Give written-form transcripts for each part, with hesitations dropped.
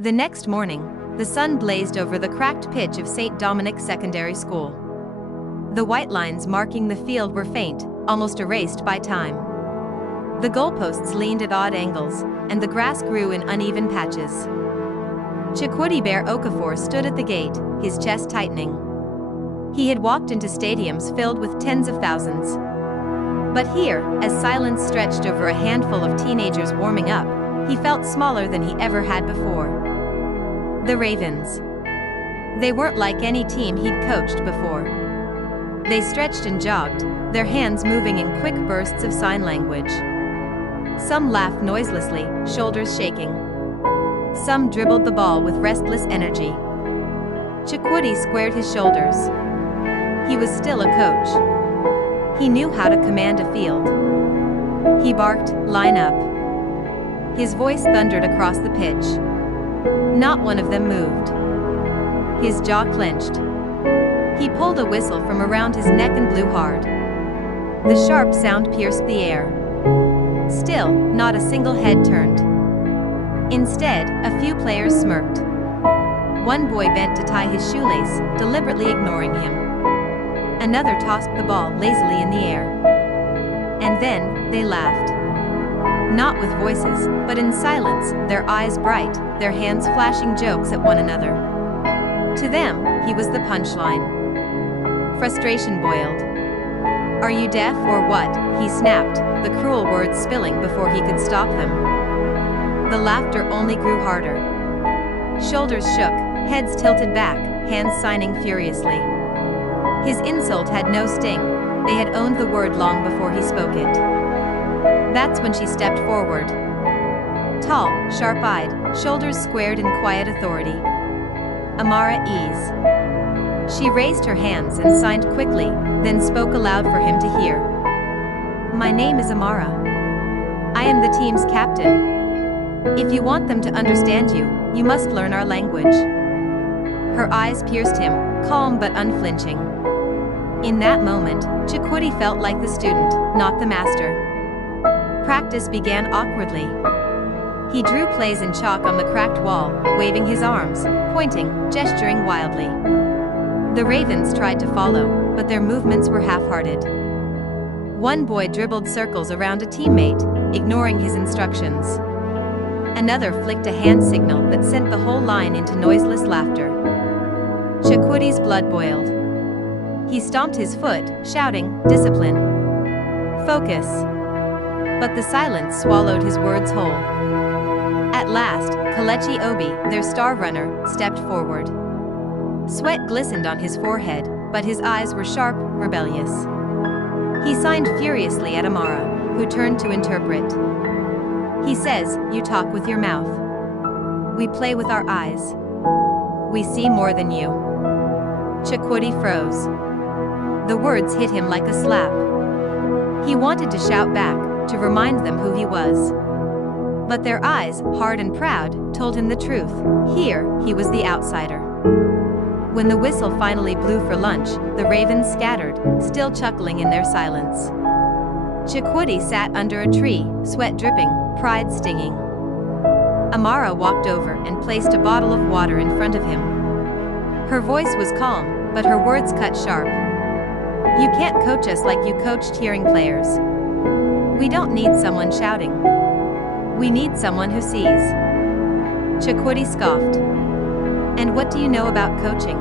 The next morning, the sun blazed over the cracked pitch of St. Dominic Secondary School. The white lines marking the field were faint, almost erased by time. The goalposts leaned at odd angles, and the grass grew in uneven patches. Chukwudi Bear Okafor stood at the gate, his chest tightening. He had walked into stadiums filled with tens of thousands. But here, as silence stretched over a handful of teenagers warming up, he felt smaller than he ever had before. The Ravens. They weren't like any team he'd coached before. They stretched and jogged, their hands moving in quick bursts of sign language. Some laughed noiselessly, shoulders shaking. Some dribbled the ball with restless energy. Chukwudi squared his shoulders. He was still a coach. He knew how to command a field. He barked, "Line up." His voice thundered across the pitch. Not one of them moved. His jaw clenched. He pulled a whistle from around his neck and blew hard. The sharp sound pierced the air. Still, not a single head turned. Instead, a few players smirked. One boy bent to tie his shoelace, deliberately ignoring him. Another tossed the ball lazily in the air. And then, they laughed. Not with voices, but in silence, their eyes bright, their hands flashing jokes at one another. To them, he was the punchline. Frustration boiled. "Are you deaf or what?" he snapped, the cruel words spilling before he could stop them. The laughter only grew harder. Shoulders shook, heads tilted back, hands signing furiously. His insult had no sting. They had owned the word long before he spoke it. That's when she stepped forward. Tall, sharp-eyed, shoulders squared in quiet authority. Amara Ease. She raised her hands and signed quickly, then spoke aloud for him to hear. "My name is Amara. I am the team's captain. If you want them to understand you, you must learn our language." Her eyes pierced him, calm but unflinching. In that moment, Chukwudi felt like the student, not the master. Practice began awkwardly. He drew plays in chalk on the cracked wall, waving his arms, pointing, gesturing wildly. The Ravens tried to follow, but their movements were half-hearted. One boy dribbled circles around a teammate, ignoring his instructions. Another flicked a hand signal that sent the whole line into noiseless laughter. Chukwudi's blood boiled. He stomped his foot, shouting, "Discipline! Focus!" But the silence swallowed his words whole. At last, Kelechi Obi, their star runner, stepped forward. Sweat glistened on his forehead, but his eyes were sharp, rebellious. He signed furiously at Amara, who turned to interpret. He says, "You talk with your mouth. We play with our eyes. We see more than you." Chukwudi froze. The words hit him like a slap. He wanted to shout back, to remind them who he was. But their eyes, hard and proud, told him the truth. Here, he was the outsider. When the whistle finally blew for lunch, the Ravens scattered, still chuckling in their silence. Chukwudi sat under a tree, sweat dripping, pride stinging. Amara walked over and placed a bottle of water in front of him. Her voice was calm, but her words cut sharp. "You can't coach us like you coached hearing players. We don't need someone shouting. We need someone who sees." Chukwudi scoffed. "And what do you know about coaching?"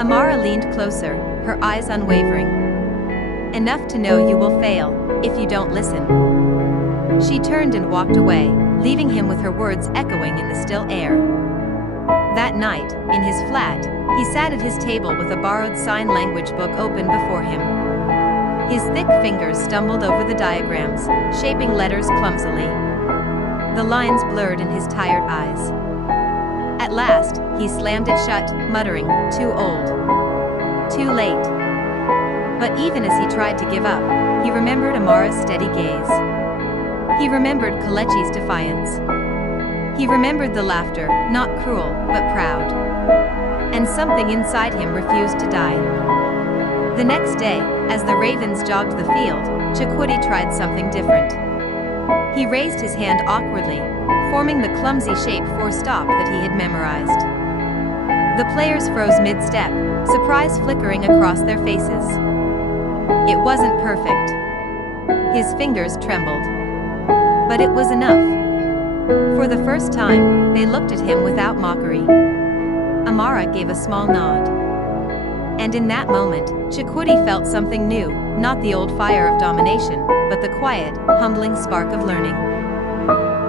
Amara leaned closer, her eyes unwavering. "Enough to know you will fail, if you don't listen." She turned and walked away, leaving him with her words echoing in the still air. That night, in his flat, he sat at his table with a borrowed sign language book open before him. His thick fingers stumbled over the diagrams, shaping letters clumsily. The lines blurred in his tired eyes. At last, he slammed it shut, muttering, "Too old. Too late." But even as he tried to give up, he remembered Amara's steady gaze. He remembered Kelechi's defiance. He remembered the laughter, not cruel, but proud. And something inside him refused to die. The next day, as the Ravens jogged the field, Chukwudi tried something different. He raised his hand awkwardly, forming the clumsy shape for stop that he had memorized. The players froze mid-step, surprise flickering across their faces. It wasn't perfect. His fingers trembled. But it was enough. For the first time, they looked at him without mockery. Amara gave a small nod. And in that moment, Chakwoody felt something new, not the old fire of domination, but the quiet, humbling spark of learning.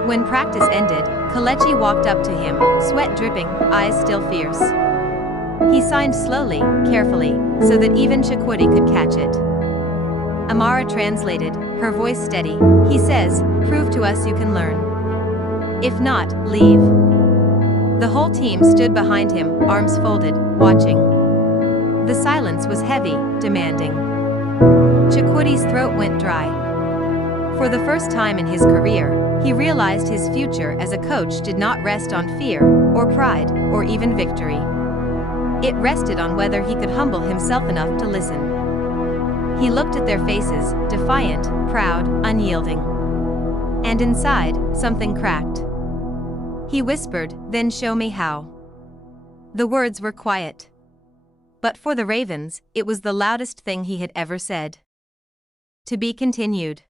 When practice ended, Kelechi walked up to him, sweat dripping, eyes still fierce. He signed slowly, carefully, so that even Chakwoody could catch it. Amara translated, her voice steady. He says, "Prove to us you can learn. If not, leave." The whole team stood behind him, arms folded, watching. The silence was heavy, demanding. Chakwoody's throat went dry. For the first time in his career, he realized his future as a coach did not rest on fear, or pride, or even victory. It rested on whether he could humble himself enough to listen. He looked at their faces, defiant, proud, unyielding. And inside, something cracked. He whispered, "Then show me how." The words were quiet. But for the Ravens, it was the loudest thing he had ever said. To be continued.